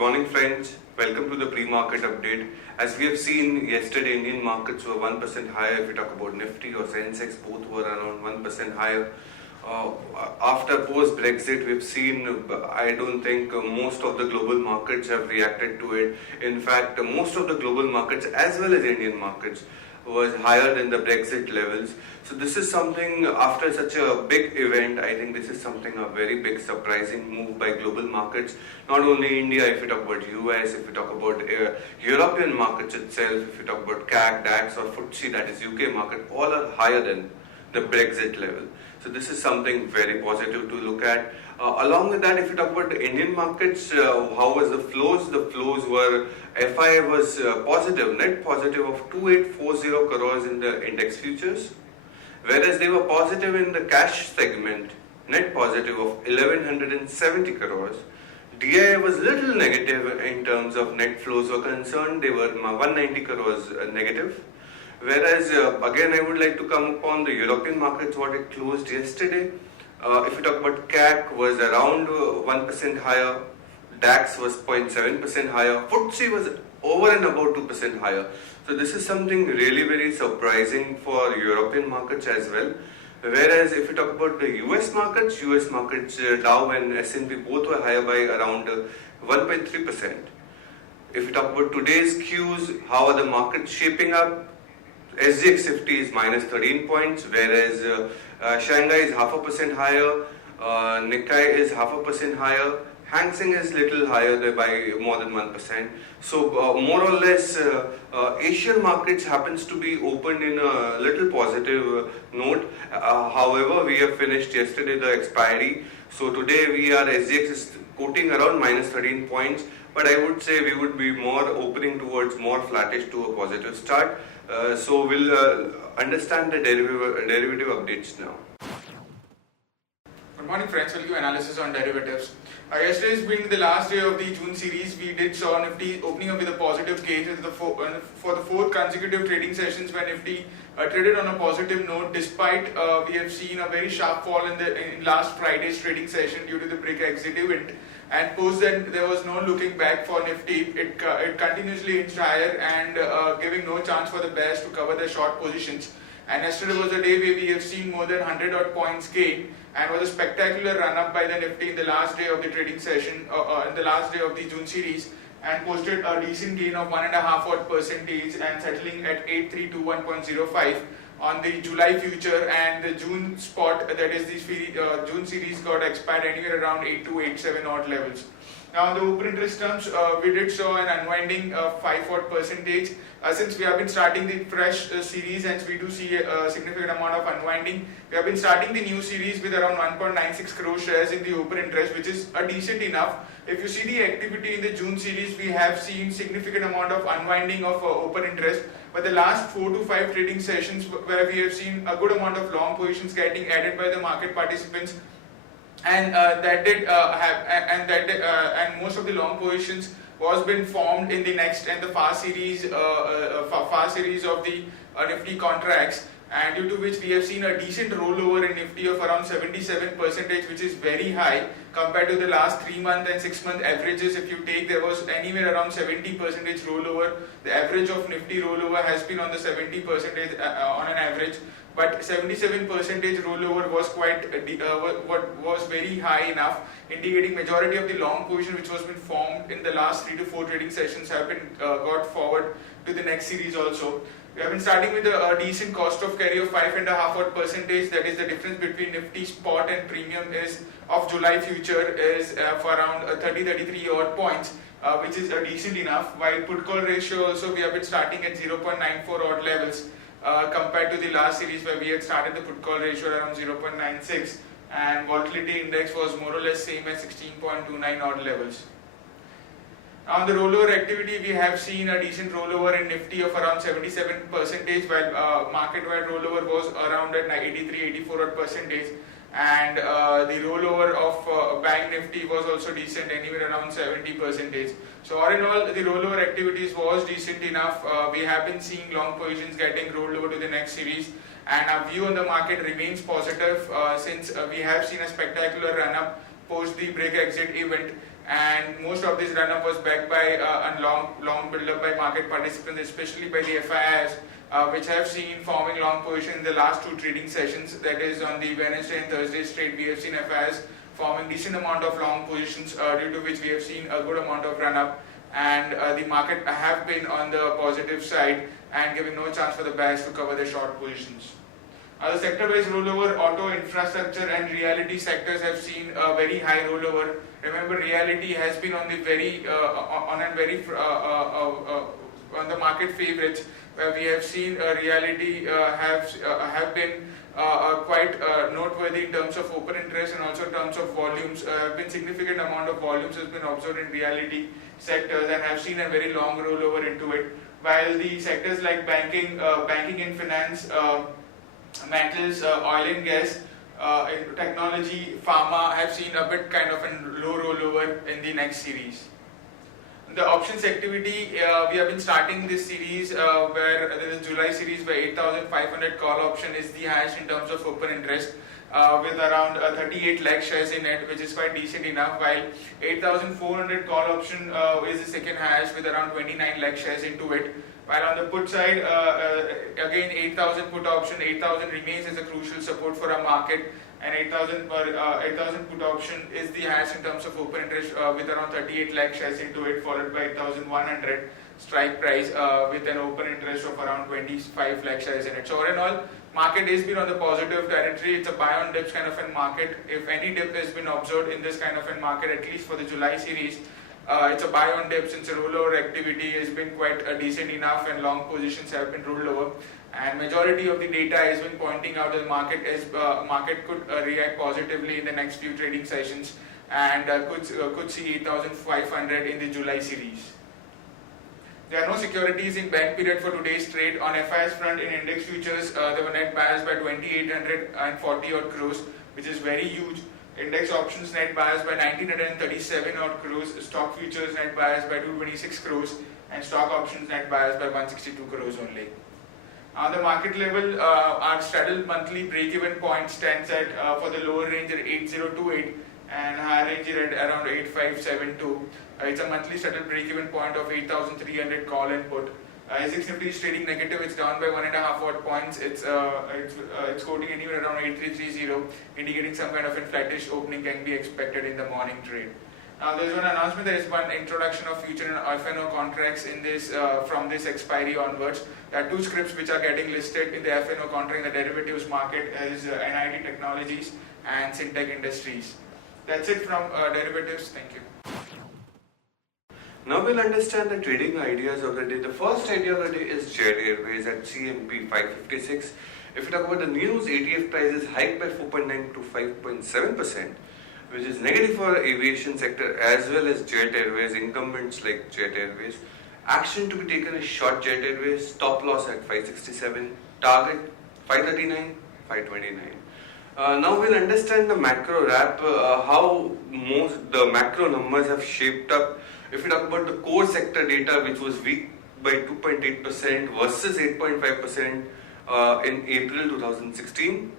morning, friends. Welcome to the pre-market update. As we have seen yesterday, Indian markets were 1% higher. If we talk about Nifty or Sensex, both were around 1% higher. After post-Brexit, we've seen, I don't think most of the global markets have reacted to it. In fact, most of the global markets as well as Indian markets was higher than the Brexit levels. So this is something, after such a big event, I think this is something a very big surprising move by global markets. Not only India, if we talk about US, if we talk about European markets itself, if we talk about CAC, DAX or FTSE, that is UK market, all are higher than the Brexit level. So this is something very positive to look at. Along with that, if you talk about the Indian markets, how was the flows? The flows were, FI was positive, net positive of 2840 crores in the index futures, whereas they were positive in the cash segment, net positive of 1170 crores. DI was little negative in terms of net flows were concerned, they were 190 crores negative. Whereas, again, I would like to come upon the European markets, what it closed yesterday. If you talk about CAC was around 1% higher, DAX was 0.7% higher, FTSE was over and about 2% higher. So this is something really very surprising for European markets as well. Whereas if you talk about the US markets, Dow and S&P both were higher by around 1.3%. If you talk about today's Qs, how are the markets shaping up? SGX 50 is minus 13 points, whereas Shanghai is 0.5% higher, Nikkei is 0.5% higher, Hang Seng is little higher by more than 1%. So more or less Asian markets happens to be opened in a little positive note. However, we have finished yesterday the expiry. So today SGX is quoting around minus 13 points, but I would say we would be more opening towards more flattish to a positive start. So we'll understand the derivative updates now. Good morning, friends. We'll give analysis on derivatives. Yesterday's being the last day of the June series, we did saw Nifty opening up with a positive gain for the fourth consecutive trading sessions where Nifty traded on a positive note, despite we have seen a very sharp fall in last Friday's trading session due to the brick exit event. And post that, there was no looking back for Nifty. It continuously inched higher and giving no chance for the bears to cover their short positions. And yesterday was a day where we have seen more than 100 odd points gain and was a spectacular run up by the Nifty in the last day of the trading session, in the last day of the June series, and posted a decent gain of 1.5 odd percentage and settling at 8321.05 on the July future, and the June spot, that is the June series, got expired anywhere around 8287 odd levels. Now, in the open interest terms, we did show an unwinding of 5 odd percentage. Since we have been starting the fresh series and we do see a significant amount of unwinding, we have been starting the new series with around 1.96 crore shares in the open interest, which is a decent enough. If you see the activity in the June series, we have seen significant amount of unwinding of open interest. But the last 4 to 5 trading sessions where we have seen a good amount of long positions getting added by the market participants, and and most of the long positions was been formed in the next and the far series of the Nifty contracts, and due to which we have seen a decent rollover in Nifty of around 77%, which is very high compared to the last 3-month and 6-month averages. If you take, there was anywhere around 70% rollover. The average of Nifty rollover has been on the 70% on an average, but 77% rollover was was very high enough, indicating majority of the long position which was been formed in the last 3 to 4 trading sessions have been got forward to the next series also. We have been starting with a decent cost of carry of 5.5 odd percentage. That is the difference between Nifty spot and premium is of July future is for around 33 odd points, which is decent enough. While put call ratio also, we have been starting at 0.94 odd levels compared to the last series where we had started the put call ratio around 0.96, and volatility index was more or less same as 16.29 odd levels. On the rollover activity, we have seen a decent rollover in Nifty of around 77%, while market-wide rollover was around at 83-84 odd percentage, and the rollover of Bank Nifty was also decent, anywhere around 70%. So all in all, the rollover activities was decent enough. We have been seeing long positions getting rolled over to the next series, and our view on the market remains positive since we have seen a spectacular run-up post the break exit event, and most of this run-up was backed by a long build-up by market participants, especially by the FIIs, which have seen forming long position in the last two trading sessions. That is, on the Wednesday and Thursday trade, we have seen FIIs forming decent amount of long positions, due to which we have seen a good amount of run-up, and the market have been on the positive side and giving no chance for the bears to cover their short positions. The sector-wise rollover, auto, infrastructure and reality sectors have seen a very high rollover. Remember, reality has been on the on the market favorites, where we have seen reality have been quite noteworthy in terms of open interest and also in terms of volumes. Have been significant amount of volumes has been observed in reality sectors and have seen a very long rollover into it. While the sectors like banking and finance, metals, oil and gas, technology, pharma have seen a bit kind of a low rollover in the next series. The options activity, we have been starting this series where the July series where 8,500 call option is the highest in terms of open interest, with around 38 lakh shares in it, which is quite decent enough, while 8,400 call option is the second highest with around 29 lakh shares into it. While on the put side, again 8,000 put option, 8,000 remains as a crucial support for our market, and 8,000 put option is the highest in terms of open interest, with around 38 lakh shares into it, followed by 8,100 strike price with an open interest of around 25 lakh shares in it. So all in all, market has been on the positive territory. It's a buy on dips kind of a market. If any dip has been observed in this kind of a market, at least for the July series, it's a buy on dip, since the rollover activity has been quite decent enough and long positions have been rolled over. And majority of the data has been pointing out that the market could react positively in the next few trading sessions, and could see 8,500 in the July series. There are no securities in bank period for today's trade. On FIS front, in index futures, there were net buyers by 2,840 odd crores, which is very huge. Index options net buyers by 1,937 odd crores, stock futures net buyers by 226 crores, and stock options net buyers by 162 crores only. On the market level, our straddle monthly break-even point stands at, for the lower range at 8028 and higher range at around 8572. It's a monthly straddle break-even point of 8,300 call and put. ASX Nifty is trading negative. It's down by 1.5 odd points. It's quoting anywhere around 8330, indicating some kind of a flattish opening can be expected in the morning trade. Now there's one announcement. There is one introduction of future and FNO contracts in this from this expiry onwards. There are two scripts which are getting listed in the FNO contract in the derivatives market, as NIT Technologies and Syntech Industries. That's it from derivatives. Thank you. Now we'll understand the trading ideas of the day. The first idea of the day is Jet Airways at CMP 556. If you talk about the news, ATF prices hiked by 4.9 to 5.7%, which is negative for aviation sector as well as Jet Airways, incumbents like Jet Airways. Action to be taken is short Jet Airways, stop loss at 567, target 539, 529. Now we'll understand the macro wrap, how most the macro numbers have shaped up. If we talk about the core sector data, which was weak by 2.8% versus 8.5% in April 2016,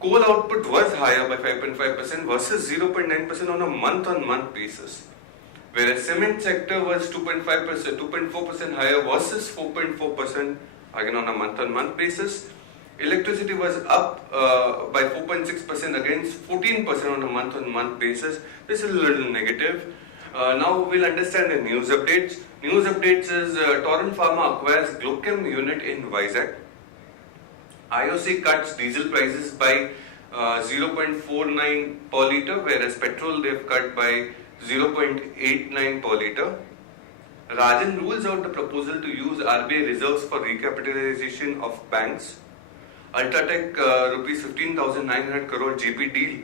coal output was higher by 5.5% versus 0.9% on a month-on-month basis. Whereas cement sector was 2.4% higher versus 4.4% again on a month-on-month basis. Electricity was up by 4.6% against 14% on a month-on-month basis. This is a little negative. Now we'll understand the news updates. News updates is Torrent Pharma acquires Glochem unit in Vizag. IOC cuts diesel prices by 0.49 per litre, whereas petrol they've cut by 0.89 per litre. Rajan rules out the proposal to use RBI reserves for recapitalization of banks. Ultratech rupees 15,900 crore JP deal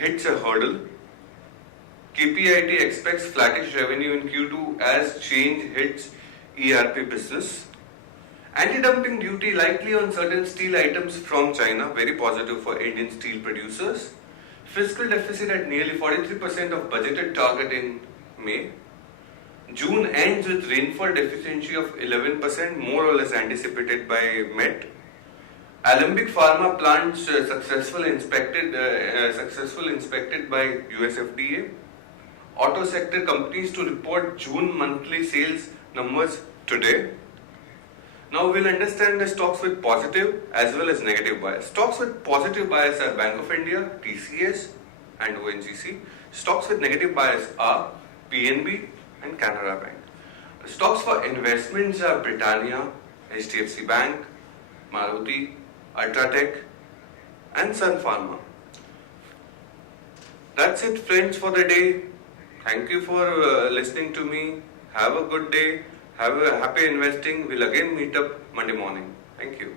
hits a hurdle. KPIT expects flattish revenue in Q2 as change hits ERP business. Anti-dumping duty likely on certain steel items from China, very positive for Indian steel producers. Fiscal deficit at nearly 43% of budgeted target in May. June ends with rainfall deficiency of 11%, more or less anticipated by Met. Alembic Pharma plants successful inspected by US FDA. auto sector companies to report June monthly sales numbers today. Now we'll understand the stocks with positive as well as negative bias. Stocks with positive bias are Bank of India, TCS and ONGC. Stocks with negative bias are PNB and Canara Bank. Stocks for investments are Britannia, HDFC Bank, Maruti, Ultratech and Sun Pharma. That's it friends for the day. Thank you for listening to me. Have a good day. Have a happy investing. We'll again meet up Monday morning. Thank you.